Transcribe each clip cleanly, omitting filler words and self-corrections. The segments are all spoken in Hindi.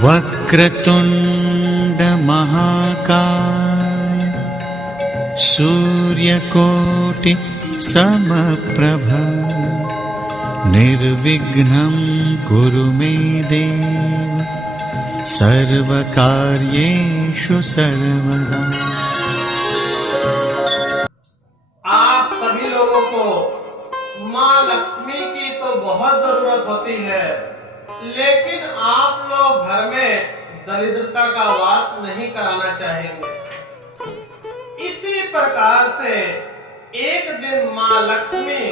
वक्रतुंड महाकाय सूर्यकोटि समप्रभ निर्विघ्नं कुरु मे देव सर्वकार्येषु सर्वदा। आप सभी लोगों को माँ लक्ष्मी की तो बहुत जरूरत होती है, लेकिन आप लोग घर में दरिद्रता का वास नहीं कराना चाहेंगे। इसी प्रकार से एक दिन माँ लक्ष्मी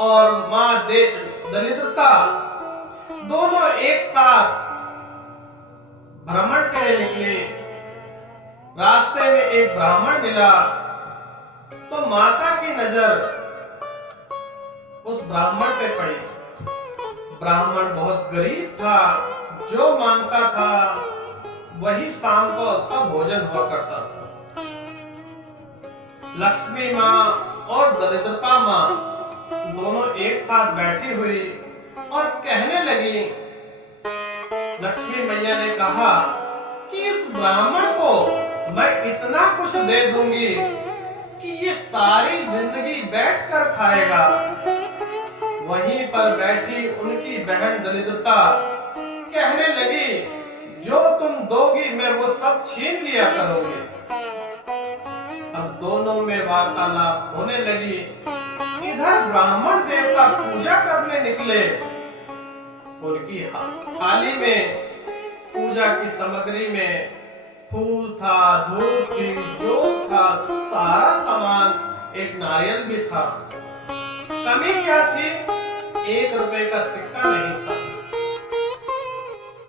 और माँ दरिद्रता दोनों एक साथ भ्रमण के लिए निकले। रास्ते में एक ब्राह्मण मिला तो माता की नजर उस ब्राह्मण पे पड़ी। ब्राह्मण बहुत गरीब था, जो मांगता था वही शाम को उसका भोजन हुआ करता था। लक्ष्मी माँ और दरिद्रता माँ दोनों एक साथ बैठी हुई और कहने लगी। लक्ष्मी मैया ने कहा कि इस ब्राह्मण को मैं इतना कुछ दे दूंगी कि ये सारी जिंदगी बैठकर खाएगा। वहीं पर बैठी उनकी बहन दरिद्रता कहने लगी, जो तुम दोगी मैं वो सब छीन लिया करूंगी। अब दोनों में वार्तालाप होने लगी। इधर ब्राह्मण देवता पूजा करने निकले। उनकी थाली में पूजा की सामग्री में फूल था, धूप थी, जोत था, सारा सामान, एक नारियल भी था। कमी क्या थी? 1 रुपए का सिक्का नहीं था।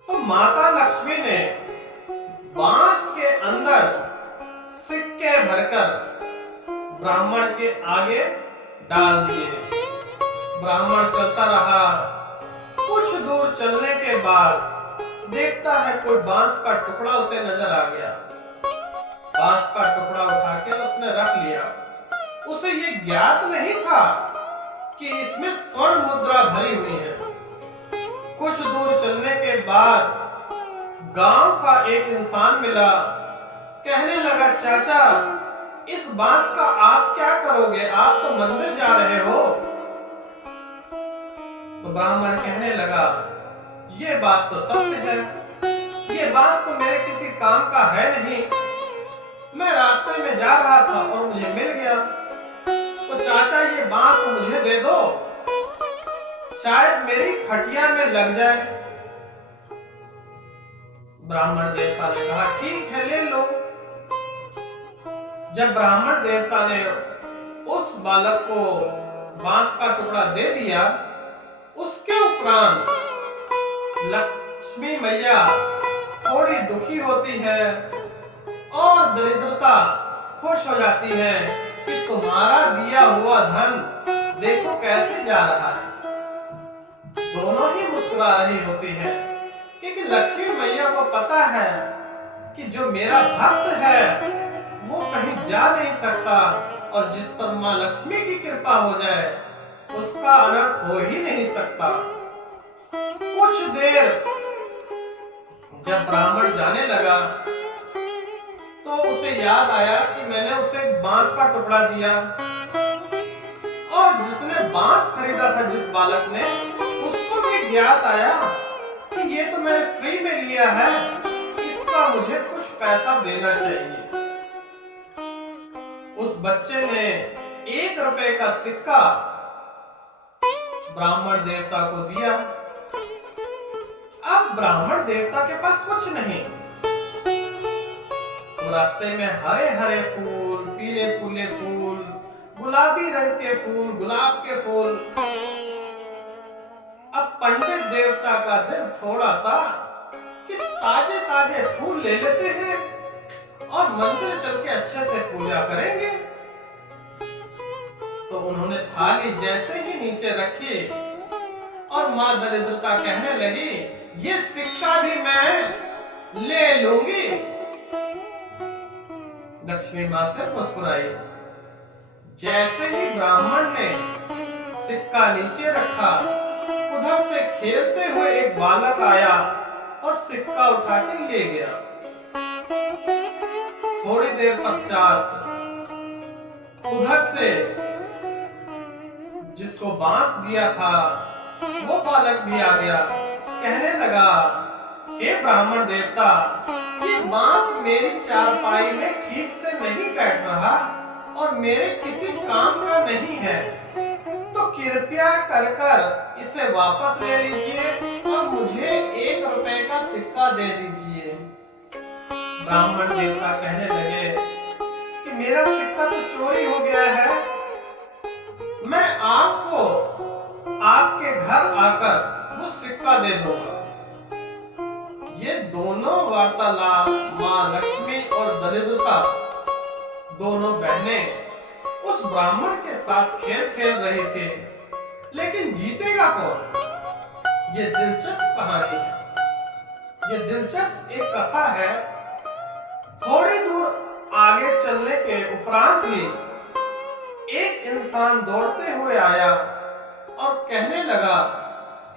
तो माता लक्ष्मी ने बांस के अंदर सिक्के भरकर ब्राह्मण के आगे डाल दिए। ब्राह्मण चलता रहा। कुछ दूर चलने के बाद देखता है कोई बांस का टुकड़ा उसे नजर आ गया। बांस का टुकड़ा उठा के उसने रख लिया। उसे ये ज्ञात नहीं था कि इसमें स्वर्ण मुद्रा भरी हुई है। कुछ दूर चलने के बाद गांव का एक इंसान मिला। कहने लगा, चाचा इस बांस का आप क्या करोगे? आप तो मंदिर जा रहे हो। तो ब्राह्मण कहने लगा, ये बात तो सत्य है, ये बांस तो मेरे किसी काम का है नहीं। मैं रास्ते में जा रहा था और मुझे मिल गया। तो चाचा ये बांस मुझे दे दो, शायद मेरी खटिया में लग जाए। ब्राह्मण देवता ने कहा, ठीक है ले लो। जब ब्राह्मण देवता ने उस बालक को बांस का टुकड़ा दे दिया, उसके उपरांत लक्ष्मी मैया थोड़ी दुखी होती है और दरिद्रता खुश हो जाती है कि तुम्हारा दिया हुआ धन देखो कैसे जा रहा है। दोनों ही मुस्कुरा रही होती है क्योंकि लक्ष्मी मैया को पता है कि जो मेरा भक्त है वो कहीं जा नहीं सकता, और जिस पर माँ लक्ष्मी की कृपा हो जाए उसका अनर्थ हो ही नहीं सकता। कुछ देर जब ब्राह्मण जाने लगा तो उसे याद आया कि मैंने उसे बांस का टुकड़ा दिया, और जिसने बांस खरीदा था जिस बालक ने, उसको भी ज्ञात आया कि ये तो मैंने फ्री में लिया है, इसका मुझे कुछ पैसा देना चाहिए। उस बच्चे ने 1 रुपए का सिक्का ब्राह्मण देवता को दिया। अब ब्राह्मण देवता के पास कुछ नहीं। रास्ते में हरे हरे फूल, पीले पीले फूल, गुलाबी रंग के फूल, गुलाब के फूल। अब पंडित देवता का दिल थोड़ा सा कि ताजे ताजे फूल ले लेते हैं और मंदिर चल के अच्छे से पूजा करेंगे। तो उन्होंने थाली जैसे ही नीचे रखी और माँ दरिद्रता कहने लगी, ये सिक्का भी मैं ले लूंगी। लक्ष्मी माँ फिर मुस्कुराई। जैसे ही ब्राह्मण ने सिक्का नीचे रखा, उधर से खेलते हुए एक बालक आया और सिक्का उठाकर ले गया। थोड़ी देर पश्चात उधर से जिसको बांस दिया था वो बालक भी आ गया। कहने लगा, हे ब्राह्मण देवता, ये बांस मेरी चारपाई में ठीक से नहीं बैठ रहा और मेरे किसी काम का नहीं है, तो कृपया कर इसे वापस ले लीजिए और मुझे 1 रुपए का सिक्का दे दीजिए। ब्राह्मण देवता कहने लगे कि मेरा सिक्का तो चोरी हो गया है, मैं आपको आपके घर आकर वो सिक्का दे दूंगा। ये दोनों वार्तालाप माँ लक्ष्मी और दरिद्रता दोनों बहनें उस ब्राह्मण के साथ खेल खेल रही थी, लेकिन जीतेगा कौन? ये दिलचस्प कहानी है। ये दिलचस्प एक कथा है। थोड़ी दूर आगे चलने के उपरांत ही एक इंसान दौड़ते हुए आया और कहने लगा,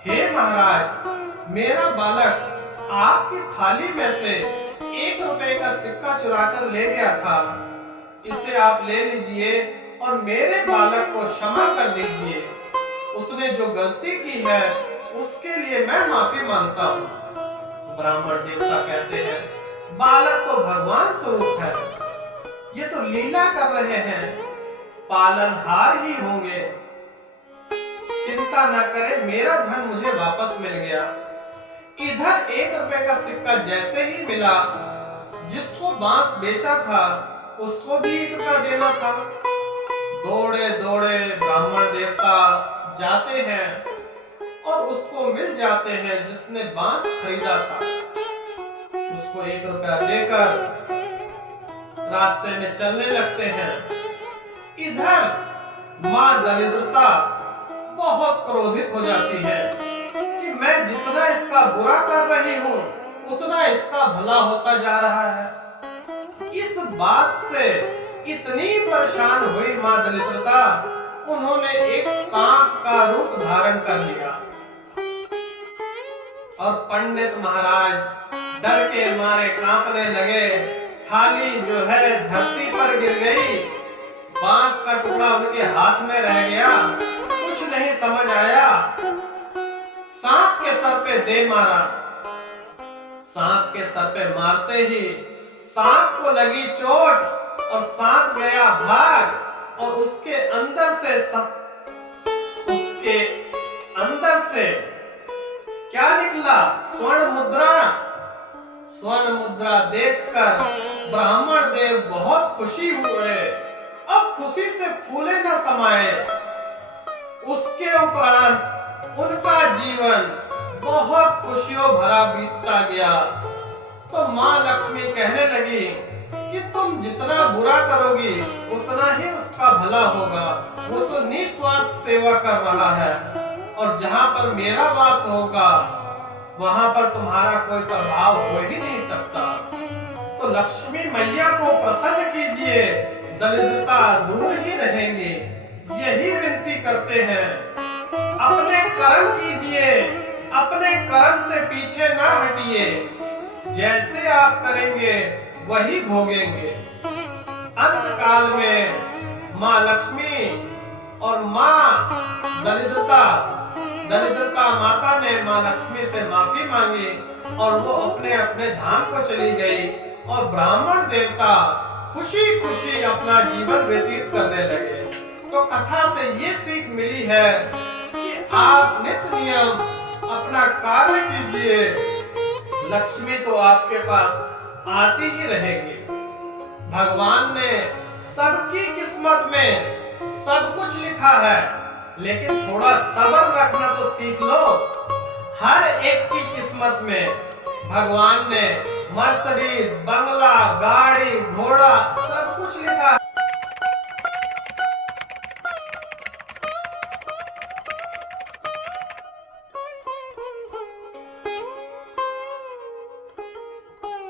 हे महाराज, मेरा बालक आपकी थाली में से 1 रुपए का सिक्का चुराकर ले गया था, इसे आप ले लीजिए और मेरे बालक को क्षमा कर दीजिए। उसने जो गलती की है उसके लिए मैं माफी मांगता हूँ। ब्राह्मण देवता कहते हैं, बालक तो भगवान स्वरूप है, ये तो लीला कर रहे हैं, पालनहार ही होंगे। चिंता न करें, मेरा धन मुझे वापस मिल गया। इधर 1 रुपए का सिक्का जैसे ही मिला, जिसको बांस बेचा था उसको भी 1 रुपया देना था। दौड़े दौड़े ब्राह्मण देवता जाते हैं और उसको मिल जाते हैं जिसने बांस खरीदा था। उसको 1 रुपया देकर रास्ते में चलने लगते हैं। इधर माँ दरिद्रता बहुत क्रोधित हो जाती है कि मैं जितना इसका बुरा कर रही हूँ उतना इसका भला होता जा रहा है। इस बात से इतनी परेशान हुई माँ दरिद्रता, उन्होंने एक सांप का रूप धारण कर लिया और पंडित महाराज डर के मारे कांपने लगे। थाली जो है धरती पर गिर गई, बांस का टुकड़ा उनके हाथ में रह गया, कुछ नहीं समझ आया। सांप के सर पे दे मारा। सांप के सर पे मारते ही सांप को लगी चोट और सांप गया भाग और उसके अंदर से क्या निकला? स्वर्ण मुद्रा। स्वर्ण मुद्रा देखकर ब्राह्मण देव बहुत खुशी हुए। अब खुशी से फूले न समाये। उसके उपरांत उनका जीवन बहुत खुशियों भरा बीतता गया। तो माँ लक्ष्मी कहने लगी कि तुम जितना बुरा करोगी उतना ही उसका भला होगा। वो तो निस्वार्थ सेवा कर रहा है और जहाँ पर मेरा वास होगा वहां पर तुम्हारा कोई प्रभाव हो ही नहीं सकता। तो लक्ष्मी मैया को प्रसन्न कीजिए, दरिद्रता दूर ही रहेंगी। यही विनती करते हैं। अपने कर्म कीजिए, अपने कर्म से पीछे ना हटिए। जैसे आप करेंगे वही भोगेंगे। अंत काल में माँ लक्ष्मी और माँ दरिद्रता माता ने माँ लक्ष्मी से माफी मांगी और वो अपने अपने धाम को चली गई और ब्राह्मण देवता खुशी खुशी अपना जीवन व्यतीत करने लगे। तो कथा से ये सीख मिली है कि आप नित्य नियम अपना कार्य कीजिए, लक्ष्मी तो आपके पास आती ही रहेगी। भगवान ने सबकी किस्मत में सब कुछ लिखा है, लेकिन थोड़ा सब्र रखना तो सीख लो। हर एक की किस्मत में भगवान ने मर्सिडीज, बंगला, गाड़ी, घोड़ा सब कुछ लिखा है।